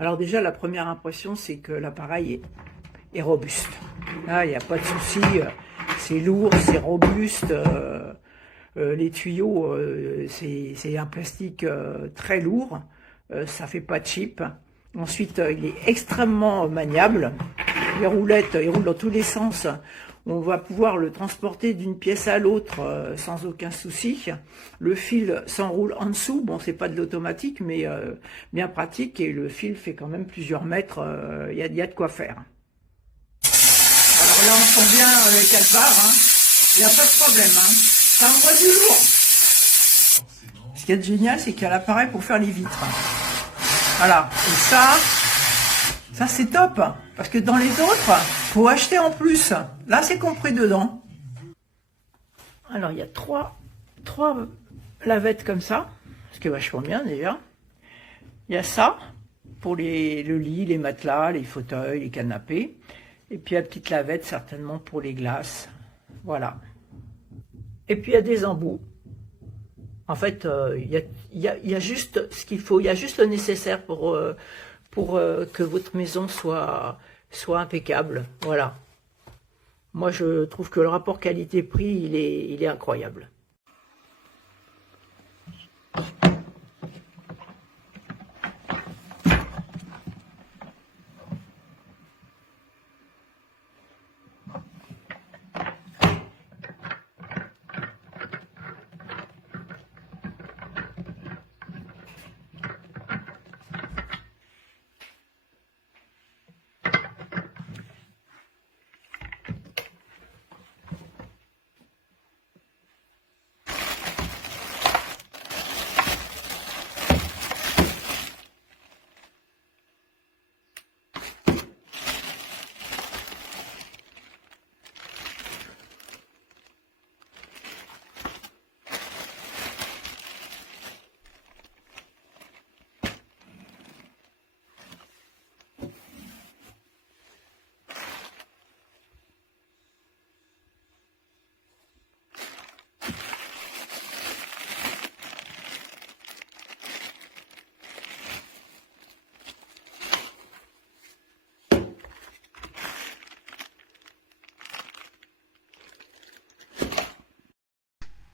Alors déjà, la première impression, c'est que l'appareil est robuste. Là, il n'y a pas de souci, c'est lourd, c'est robuste. Les tuyaux, c'est un plastique très lourd, ça fait pas de chip. Ensuite, il est extrêmement maniable. Les roulettes, il roule dans tous les sens. On va pouvoir le transporter d'une pièce à l'autre sans aucun souci. Le fil s'enroule en dessous. Bon, c'est pas de l'automatique, mais bien pratique. Et le fil fait quand même plusieurs mètres. Il y a de quoi faire. Alors là, on sent bien qu'elle part. Hein. Il n'y a pas de problème. Hein. Ça envoie du lourd. Ce qui est génial, c'est qu'il y a l'appareil pour faire les vitres. Voilà. Et ça c'est top. Parce que dans les autres, faut acheter en plus. Là, c'est compris dedans. Alors, il y a trois lavettes comme ça. Ce qui est vachement bien déjà. Il y a ça pour le lit, les matelas, les fauteuils, les canapés. Et puis la petite lavette certainement pour les glaces. Voilà. Et puis il y a des embouts. En fait, il y a juste ce qu'il faut. Il y a juste le nécessaire pour que votre maison soit impeccable. Voilà. Moi, je trouve que le rapport qualité-prix, il est incroyable.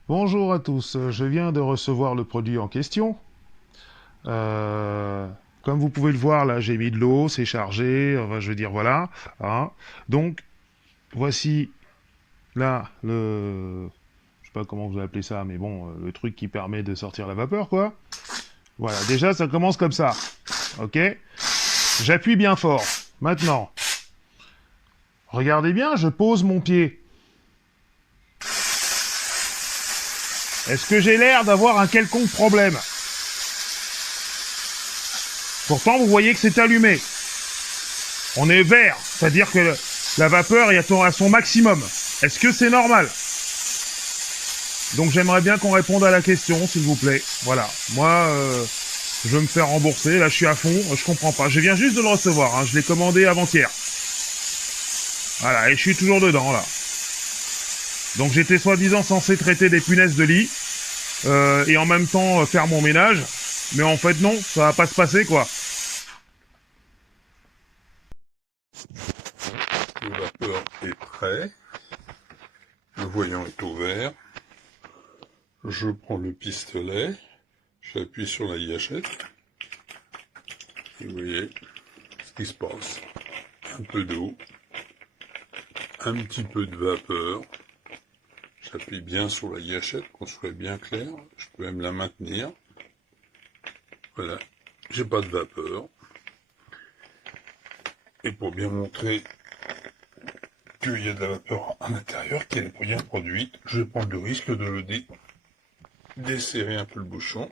Bonjour à tous, je viens de recevoir le produit en question. Comme vous pouvez le voir, là j'ai mis de l'eau, c'est chargé, enfin, je veux dire voilà. Hein. Donc, voici là le... Je sais pas comment vous appelez ça, mais bon, le truc qui permet de sortir la vapeur, quoi. Voilà, déjà ça commence comme ça. Ok. J'appuie bien fort. Maintenant, regardez bien, je pose mon pied. Est-ce que j'ai l'air d'avoir un quelconque problème? Pourtant, vous voyez que c'est allumé. On est vert, c'est-à-dire que la vapeur est à son maximum. Est-ce que c'est normal? Donc j'aimerais bien qu'on réponde à la question, s'il vous plaît. Voilà. Moi, je veux me faire rembourser. Là, je suis à fond. Je comprends pas. Je viens juste de le recevoir. Hein. Je l'ai commandé avant-hier. Voilà. Et je suis toujours dedans, là. Donc j'étais soi-disant censé traiter des punaises de lit et en même temps faire mon ménage. Mais en fait non, ça va pas se passer quoi. Le vapeur est prêt. Le voyant est ouvert. Je prends le pistolet. J'appuie sur la gâchette. Et vous voyez ce qui se passe. Un peu d'eau. Un petit peu de vapeur. J'appuie bien sur la gâchette, qu'on soit bien clair. Je peux même la maintenir. Voilà. J'ai pas de vapeur. Et pour bien montrer qu'il y a de la vapeur à l'intérieur, qu'elle est bien produite, je vais prendre le risque de le desserrer un peu le bouchon.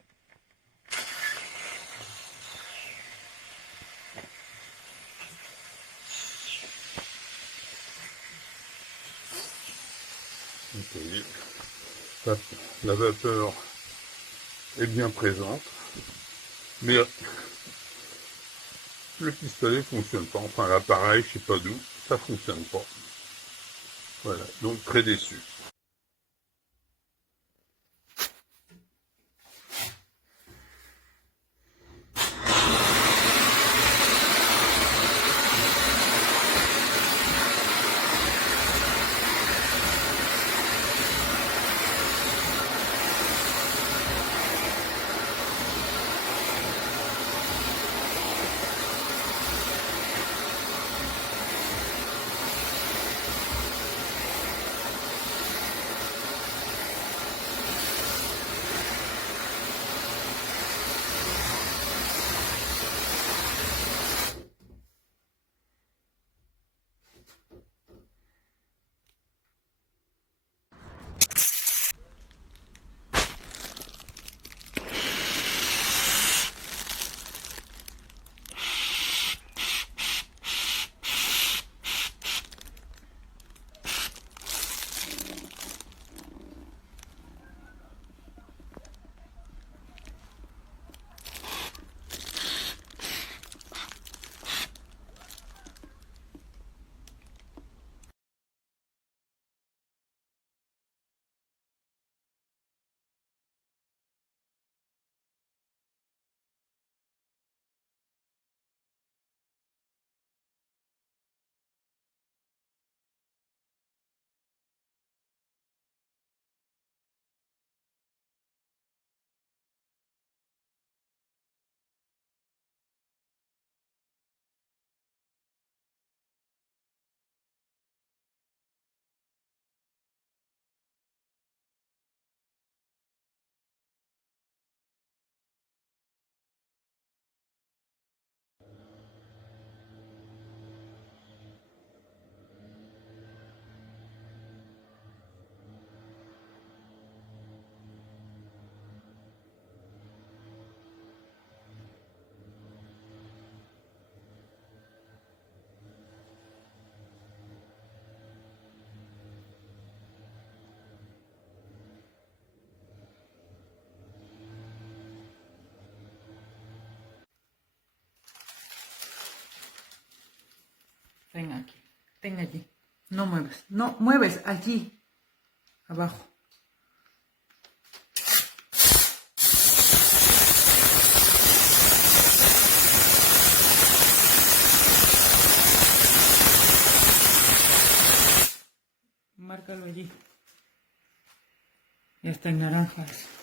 Vous voyez, la vapeur est bien présente, mais le pistolet fonctionne pas, enfin l'appareil, je sais pas d'où, ça fonctionne pas. Voilà, donc très déçu. Ten allí. No mueves, no mueves, allí, abajo. Márcalo allí. Ya está en naranjas.